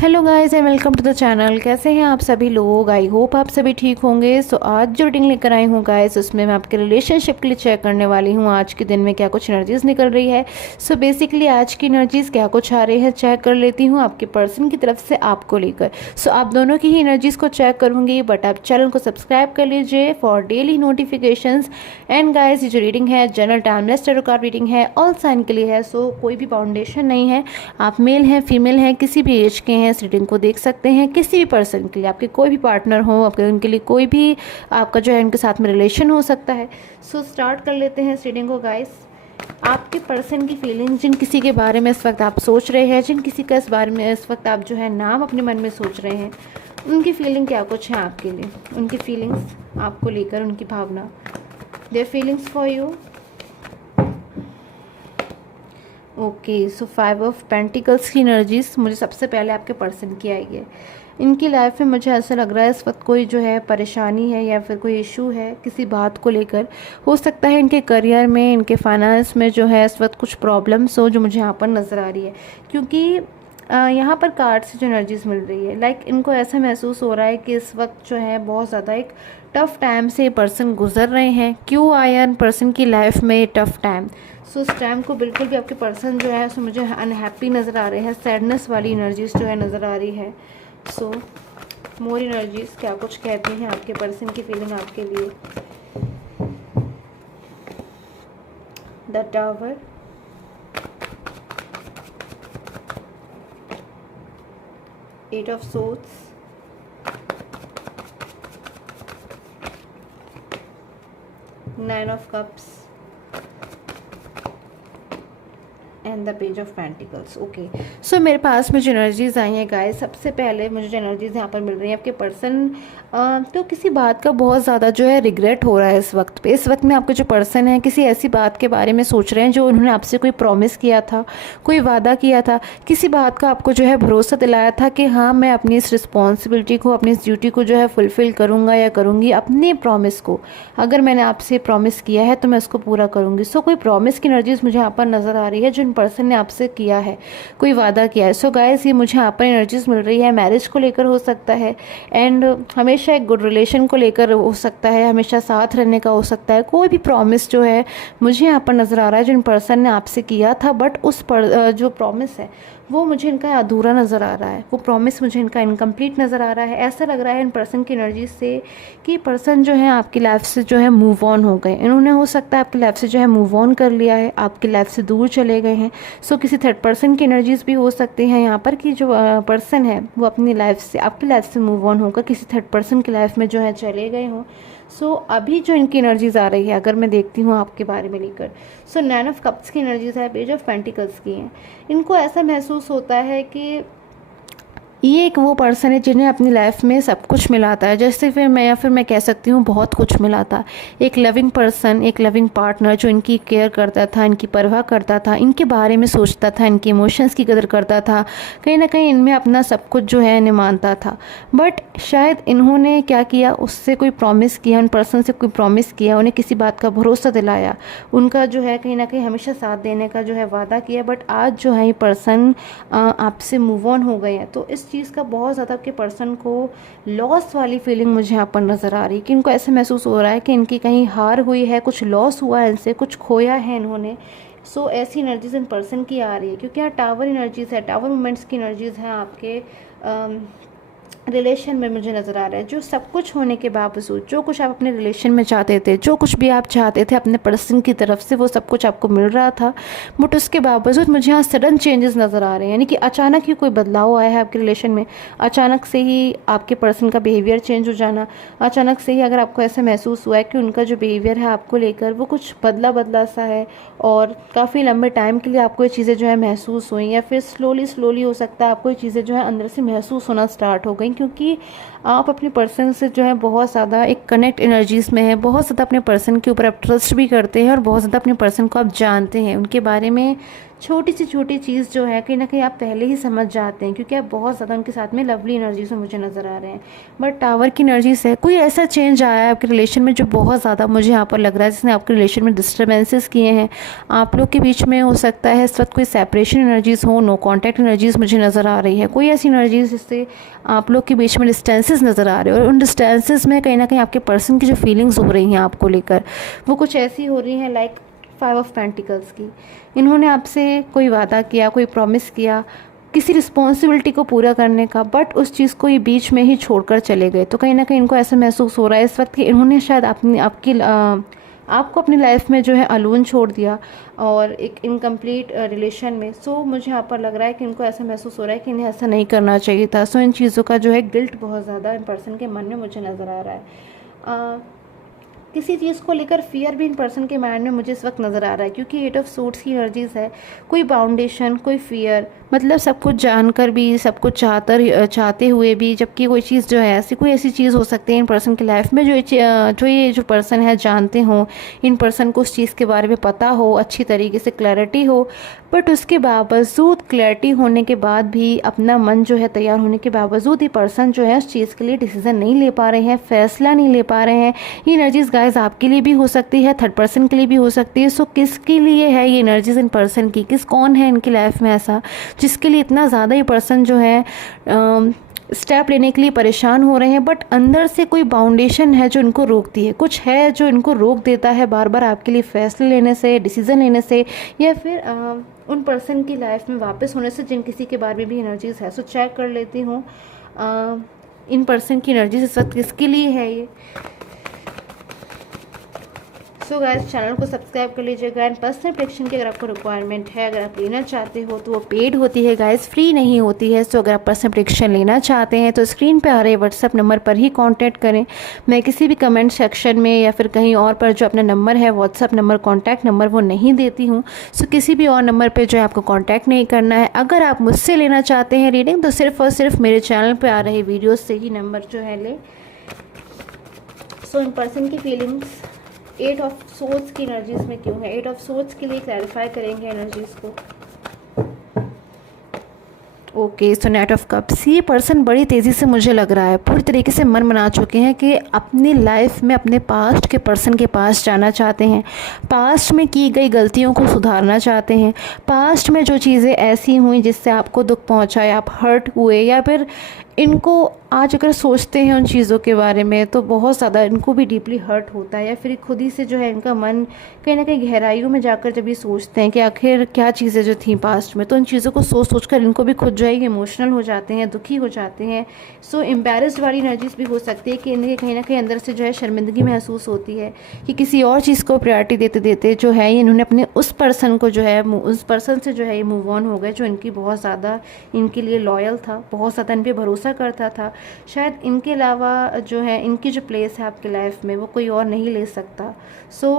Hello guys and welcome to the channel. कैसे हैं आप सभी लोग? आई होप आप सभी ठीक होंगे। सो आज जो रीडिंग लेकर आई हूँ गाइस, उसमें मैं आपके रिलेशनशिप के लिए चेक करने वाली हूँ आज के दिन में क्या कुछ एनर्जीज निकल रही है। सो बेसिकली आज की एनर्जीज क्या कुछ आ रही है चेक कर लेती हूँ आपके पर्सन की तरफ से आपको लेकर। सो आप दोनों की ही एनर्जीज को चेक करूँगी, बट आप चैनल को सब्सक्राइब कर लीजिए for daily notifications. And guys, ये जो रीडिंग है general timeless tarot card reading है, ऑल साइन के लिए है। सो कोई भी बाउंडेशन नहीं है, आप मेल हैं फीमेल हैं किसी भी एज के हैं इस रीडिंग को देख सकते हैं। किसी भी पर्सन के लिए, आपके कोई भी पार्टनर हो, आपके उनके लिए कोई भी आपका जो है उनके साथ में रिलेशन हो सकता है। सो स्टार्ट कर लेते हैं इस रीडिंग को गाइस। आपके पर्सन की फीलिंग्स, जिन किसी के बारे में इस वक्त आप सोच रहे हैं, जिन किसी का इस बारे में इस वक्त आप जो है नाम अपने मन में सोच रहे हैं, उनकी फीलिंग क्या कुछ है आपके लिए, उनकी फीलिंग्स आपको लेकर, उनकी भावना, their feelings for you. Okay, so 5 of pentacles की एनर्जीज मुझे सबसे पहले आपके पर्सन की आई है। इनकी लाइफ में मुझे ऐसा लग रहा है इस वक्त कोई जो है परेशानी है या फिर कोई इशू है किसी बात को लेकर। हो सकता है इनके करियर में, इनके फाइनेंस में जो है इस वक्त कुछ प्रॉब्लम्स हो जो मुझे यहाँ पर नज़र आ रही है। क्योंकि यहाँ पर कार्ड से जो एनर्जीज मिल रही है, लाइक इनको ऐसा महसूस हो रहा है कि इस वक्त जो है बहुत ज़्यादा एक टफ़ टाइम से पर्सन गुजर रहे हैं। क्यों आया पर्सन की लाइफ में टफ़ टाइम? सो इस टाइम को बिल्कुल भी आपके पर्सन जो है सो मुझे अनहैप्पी नज़र आ रहे हैं, सैडनेस वाली एनर्जीज जो है नज़र आ रही है। सो मोर एनर्जीज क्या कुछ कहते हैं आपके पर्सन की फीलिंग आपके लिए। The tower, eight of swords, nine of cups and the page of pentacles. Okay, so मेरे पास में जो एनर्जीज आई हैं गाइस, सबसे पहले मुझे जो एनर्जीज यहाँ पर मिल रही हैं आपके पर्सन तो किसी बात का बहुत ज़्यादा जो है रिग्रेट हो रहा है इस वक्त पे। इस वक्त में आपके जो पर्सन है किसी ऐसी बात के बारे में सोच रहे हैं जो उन्होंने आपसे कोई प्रॉमिस किया था, कोई वादा किया था, किसी बात का आपको जो है भरोसा दिलाया था कि हाँ मैं अपनी इस रिस्पॉन्सिबिलिटी को, अपनी इस ड्यूटी को जो है फुलफ़िल करूँगा या करूँगी। अपने प्रॉमिस को, अगर मैंने आपसे प्रॉमिस किया है तो मैं उसको पूरा करूँगी। सो कोई प्रॉमिस की एनर्जीज मुझे यहाँ पर नज़र आ रही है जो पर्सन ने आपसे किया है, कोई वादा किया है। सो गाइस, ये मुझे यहाँ पर एनर्जीज मिल रही है, मैरिज को लेकर हो सकता है, एंड हमेशा एक गुड रिलेशन को लेकर हो सकता है, हमेशा साथ रहने का हो सकता है। कोई भी प्रॉमिस जो है मुझे यहाँ पर नज़र आ रहा है जो पर्सन ने आपसे किया था, बट उस पर जो प्रॉमिस है वो मुझे इनका अधूरा नज़र आ रहा है, वो प्रॉमिस मुझे इनका इनकम्प्लीट नज़र आ रहा है। ऐसा लग रहा है इन पर्सन की एनर्जी से कि पर्सन जो है आपकी लाइफ से जो है मूव ऑन हो गए। इन्होंने हो सकता है आपकी लाइफ से जो है मूव ऑन कर लिया है, आपकी लाइफ से दूर चले गए हैं। सो किसी थर्ड पर्सन की एनर्जीज भी हो सकती हैं यहाँ पर कि जो पर्सन है वो अपनी लाइफ से, आपकी लाइफ से मूव ऑन होकर किसी थर्ड पर्सन की लाइफ में जो है चले गए हों। सो अभी जो इनकी एनर्जीज आ रही है अगर मैं देखती हूँ आपके बारे में लेकर, सो नाइन ऑफ कप्स की एनर्जीज है, पेज ऑफ पेंटिकल्स की हैं। इनको ऐसा महसूस होता है कि ये एक वो पर्सन है जिन्हें अपनी लाइफ में सब कुछ मिला था, जैसे फिर मैं, या फिर मैं कह सकती हूँ बहुत कुछ मिला था। एक लविंग पर्सन, एक लविंग पार्टनर जो इनकी केयर करता था, इनकी परवाह करता था, इनके बारे में सोचता था, इनके इमोशंस की कदर करता था, कहीं ना कहीं इनमें अपना सब कुछ जो है इन्हें मानता था। बट शायद इन्होंने क्या किया, उससे कोई प्रॉमिस किया, उन पर्सन से कोई प्रॉमिस किया, उन्हें किसी बात का भरोसा दिलाया, उनका जो है कहीं ना कहीं हमेशा साथ देने का जो है वादा किया। बट आज जो है ये पर्सन आपसे मूव ऑन हो गए हैं। तो इस चीज़ का बहुत ज़्यादा आपके पर्सन को लॉस वाली फीलिंग मुझे यहाँ पर नज़र आ रही है कि इनको ऐसे महसूस हो रहा है कि इनकी कहीं हार हुई है, कुछ लॉस हुआ है, इनसे कुछ खोया है इन्होंने। सो ऐसी एनर्जीज इन पर्सन की आ रही है क्योंकि यहाँ टावर एनर्जीज है, टावर मोमेंट्स की एनर्जीज हैं आपके रिलेशन में मुझे नज़र आ रहा है। जो सब कुछ होने के बावजूद, जो कुछ आप अपने रिलेशन में चाहते थे, जो कुछ भी आप चाहते थे अपने पर्सन की तरफ से, वो सब कुछ आपको मिल रहा था, बट उसके बावजूद मुझे यहाँ सडन चेंजेस नज़र आ रहे हैं। यानी कि अचानक ही कोई बदलाव आया है आपके रिलेशन में, अचानक से ही आपके पर्सन का बिहेवियर चेंज हो जाना, अचानक से ही अगर आपको ऐसा महसूस हुआ है कि उनका जो बिहेवियर है आपको लेकर वो कुछ बदला बदला सा है, और काफ़ी लंबे टाइम के लिए आपको ये चीज़ें जो है महसूस हुई, या फिर स्लोली स्लोली हो सकता है आपको ये चीज़ें जो है अंदर से महसूस होना स्टार्ट हो गई। क्योंकि आप अपने पर्सन से जो है बहुत ज़्यादा एक कनेक्ट एनर्जीज़ में है, बहुत ज़्यादा अपने पर्सन के ऊपर आप ट्रस्ट भी करते हैं और बहुत ज़्यादा अपने पर्सन को आप जानते हैं, उनके बारे में छोटी से छोटी चीज़ जो है कहीं ना कहीं आप पहले ही समझ जाते हैं, क्योंकि आप बहुत ज़्यादा उनके साथ में लवली एनर्जीज में मुझे नज़र आ रहे हैं। बट टावर की एनर्जी से कोई ऐसा चेंज आया है आपके रिलेशन में जो बहुत ज़्यादा मुझे यहाँ पर लग रहा है जिसने आपके रिलेशन में डिस्टर्बेंसेस किए हैं। आप लोग के बीच में हो सकता है इस वक्त कोई सेपरेशन एनर्जीज़ हो, नो कॉन्टैक्ट एनर्जीज़ मुझे नज़र आ रही है, कोई ऐसी एनर्जीज जिससे आप लोग के बीच में डिस्टेंसेस नज़र आ रहे हैं। और उन डिस्टेंसेस में कहीं ना कहीं आपके पर्सन की जो फीलिंग्स हो रही हैं आपको लेकर, वो कुछ ऐसी हो रही हैं लाइक 5 ऑफ पेंटिकल्स की। इन्होंने आपसे कोई वादा किया, कोई प्रॉमिस किया किसी रिस्पॉन्सिबिलिटी को पूरा करने का, बट उस चीज़ को ये बीच में ही छोड़कर चले गए। तो कहीं ना कहीं इनको ऐसा महसूस हो रहा है इस वक्त कि इन्होंने शायद आपको अपनी लाइफ में जो है अलोन छोड़ दिया और एक इनकम्प्लीट रिलेशन में। सो मुझे यहाँ पर लग रहा है कि इनको ऐसा महसूस हो रहा है कि इन्हें ऐसा नहीं करना चाहिए था। सो इन चीज़ों का जो है गिल्ट बहुत ज़्यादा इन पर्सन के मन में मुझे नज़र आ रहा है। किसी चीज़ को लेकर फियर भी इन पर्सन के माइंड में मुझे इस वक्त नज़र आ रहा है, क्योंकि 8 ऑफ सूट्स की एनर्जीज है। कोई बाउंडेशन, कोई फियर, मतलब सब कुछ जानकर भी, सब कुछ चाहते हुए भी, जबकि कोई चीज़ जो है कोई ऐसी चीज़ हो सकती है इन पर्सन की लाइफ में जो ये जो पर्सन है जानते हो, इन पर्सन को उस चीज़ के बारे में पता हो, अच्छी तरीके से क्लैरिटी हो, बट उसके बावजूद क्लैरिटी होने के बाद भी अपना मन जो है तैयार होने के बावजूद ये पर्सन जो है उस चीज़ के लिए डिसीजन नहीं ले पा रहे हैं, फैसला नहीं ले पा रहे हैं। ये एनर्जीज गाइस आपके लिए भी हो सकती है, थर्ड पर्सन के लिए भी हो सकती है। सो किसके लिए है ये एनर्जीज इन पर्सन की, कौन है इनकी लाइफ में ऐसा जिसके लिए इतना ज़्यादा ये पर्सन जो है स्टेप लेने के लिए परेशान हो रहे हैं, बट अंदर से कोई बाउंडेशन है जो इनको रोकती है, कुछ है जो इनको रोक देता है बार बार आपके लिए फैसले लेने से, डिसीजन लेने से, या फिर उन पर्सन की लाइफ में वापस होने से जिन किसी के बारे में भी एनर्जीज है। सो चेक कर लेती हूँ इन पर्सन की एनर्जीज इस वक्त किसके लिए है ये। सो गाइस चैनल को सब्सक्राइब कर लीजिएगा। एंड पर्सनल प्रेडिक्शन की अगर आपको रिक्वायरमेंट है, अगर आप लेना चाहते हो तो वो पेड होती है गाइस, फ्री नहीं होती है। सो अगर आप पर्सनल प्रेडिक्शन लेना चाहते हैं तो स्क्रीन पे आ रहे व्हाट्सएप नंबर पर ही कांटेक्ट करें। मैं किसी भी कमेंट सेक्शन में या फिर कहीं और पर जो अपना नंबर है, व्हाट्सएप नंबर, कॉन्टैक्ट नंबर, वो नहीं देती हूँ। सो किसी भी और नंबर पर जो है आपको कॉन्टैक्ट नहीं करना है। अगर आप मुझसे लेना चाहते हैं रीडिंग तो सिर्फ और सिर्फ मेरे चैनल पर आ रहे वीडियो से ही नंबर जो है ले। सो इन पर्सन की फीलिंग्स 8 ऑफ सोर्ड्स की एनर्जीज में क्यों है, 8 ऑफ सोर्ड्स के लिए क्लैरिफाई करेंगे एनर्जीज को। Okay, so night of cups, ये पर्सन बड़ी तेज़ी से मुझे लग रहा है पूरी तरीके से मन बना चुके हैं कि अपनी लाइफ में अपने पास्ट के पर्सन के पास जाना चाहते हैं, पास्ट में की गई गलतियों को सुधारना चाहते हैं, पास्ट में जो चीज़ें ऐसी हुई जिससे आपको दुख पहुंचा या आप हर्ट हुए, या फिर इनको आज अगर सोचते हैं उन चीज़ों के बारे में तो बहुत ज़्यादा इनको भी डीपली हर्ट होता है, या फिर खुद ही से जो है इनका मन कहीं ना कहीं गहराइयों में जाकर जब ये सोचते हैं कि आखिर क्या चीज़ें जो थी पास्ट में, तो उन चीज़ों को सोच कर इनको भी खुद जो है इमोशनल हो जाते हैं, दुखी हो जाते हैं। सो एम्बेरस्ड वाली एनर्जीज भी हो सकती है कि इनके कहीं ना कहीं अंदर से जो है शर्मिंदगी महसूस होती है कि किसी और चीज़ को प्रायोरिटी देते देते जो है इन्होंने अपने उस पर्सन को जो है उस पर्सन से जो है ये मूव ऑन हो गए जो इनकी बहुत ज़्यादा इनके लिए लॉयल था, बहुत ज़्यादा इन पर भरोसा करता था। शायद इनके अलावा जो है इनकी जो प्लेस है आपकी लाइफ में वो कोई और नहीं ले सकता। सो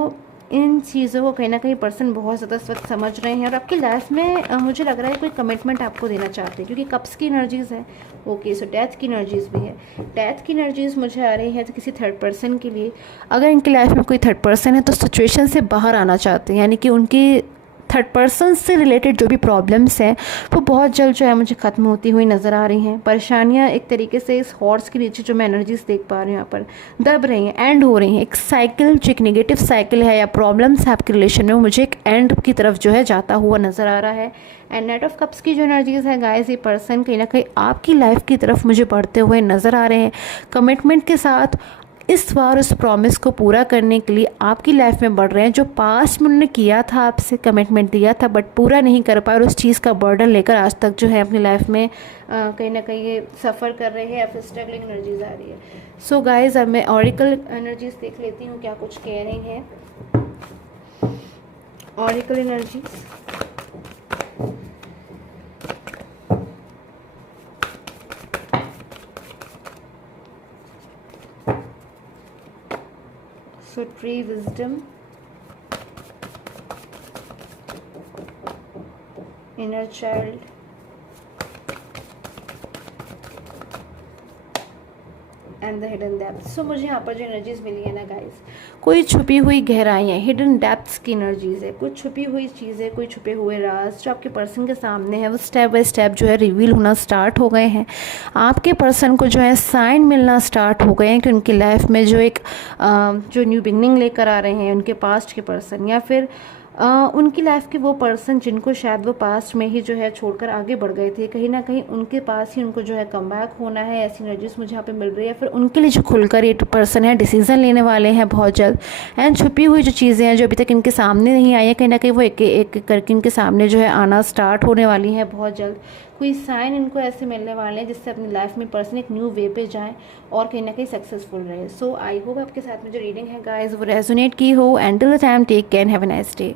इन चीज़ों को कहीं ना कहीं पर्सन बहुत ज़्यादा इस वक्त समझ रहे हैं और आपकी लाइफ में मुझे लग रहा है कोई कमिटमेंट आपको देना चाहते हैं, क्योंकि कप्स की एनर्जीज़ है। ओके, सो डेथ की एनर्जीज़ भी है। डेथ की एनर्जीज़ मुझे आ रही है तो किसी थर्ड पर्सन के लिए, अगर इनकी लाइफ में कोई थर्ड पर्सन है तो सिचुएशन से बाहर आना चाहते हैं, यानी कि उनकी थर्ड पर्सन से रिलेटेड जो भी प्रॉब्लम्स हैं वो बहुत जल्द जो है मुझे ख़त्म होती हुई नज़र आ रही हैं। परेशानियाँ एक तरीके से इस हॉर्स के नीचे जो मैं एनर्जीज देख पा रही हूँ यहाँ पर दब रही हैं, एंड हो रही हैं। एक साइकिल जो एक नेगेटिव साइकिल है या प्रॉब्लम्स है आपके रिलेशन में, वो मुझे एक एंड की तरफ जो है जाता हुआ नज़र आ रहा है। एंड नाइट ऑफ कप्स की जो एनर्जीज है गाइस, ये पर्सन कहीं ना कहीं आपकी लाइफ की तरफ मुझे बढ़ते हुए नज़र आ रहे हैं, कमिटमेंट के साथ इस बार उस प्रॉमिस को पूरा करने के लिए आपकी लाइफ में बढ़ रहे हैं। जो पास्ट में उन्होंने किया था, आपसे कमिटमेंट दिया था बट पूरा नहीं कर पाए और उस चीज़ का बर्डन लेकर आज तक जो है अपनी लाइफ में कहीं ना कहीं ये सफ़र कर रहे हैं या फिर स्ट्रगलिंग एनर्जीज आ रही है। सो गाइज अब मैं ऑरिकल एनर्जीज देख लेती हूँ क्या कुछ कह रही हैं oracle energies. So tree wisdom, inner child, and the hidden depths. So मुझे यहाँ पर जो एनर्जीज मिली है ना गाइस, कोई छुपी हुई गहराइयाँ, हिडन डेप्थ्स की एनर्जीज है, कुछ छुपी हुई चीज़ें, कोई छुपे हुए राज जो आपके पर्सन के सामने है वो स्टेप बाय स्टेप जो है रिवील होना स्टार्ट हो गए हैं। आपके पर्सन को जो है साइन मिलना स्टार्ट हो गए हैं कि उनकी लाइफ में जो एक जो न्यू बिगनिंग लेकर आ रहे हैं उनके पास्ट के पर्सन, या फिर उनकी लाइफ के वो पर्सन जिनको शायद वो पास्ट में ही जो है छोड़कर आगे बढ़ गए थे, कहीं ना कहीं उनके पास ही उनको जो है कम बैक होना है। ऐसी एनर्जीज मुझे यहाँ पे मिल रही है। फिर उनके लिए जो खुलकर ये पर्सन है डिसीजन लेने वाले हैं बहुत जल्द। एंड छुपी हुई जो चीज़ें हैं जो अभी तक इनके सामने नहीं आई है, कहीं ना कहीं वो एक एक करके इनके सामने जो है आना स्टार्ट होने वाली है बहुत जल्द। कोई साइन इनको ऐसे मिलने वाले हैं जिससे अपनी लाइफ में पर्सन एक न्यू वे पे जाएं और कहीं ना कहीं सक्सेसफुल रहे। सो आई होप आपके साथ में जो रीडिंग है गाइस वो रेजोनेट की हो। And till the time take care, have a nice day.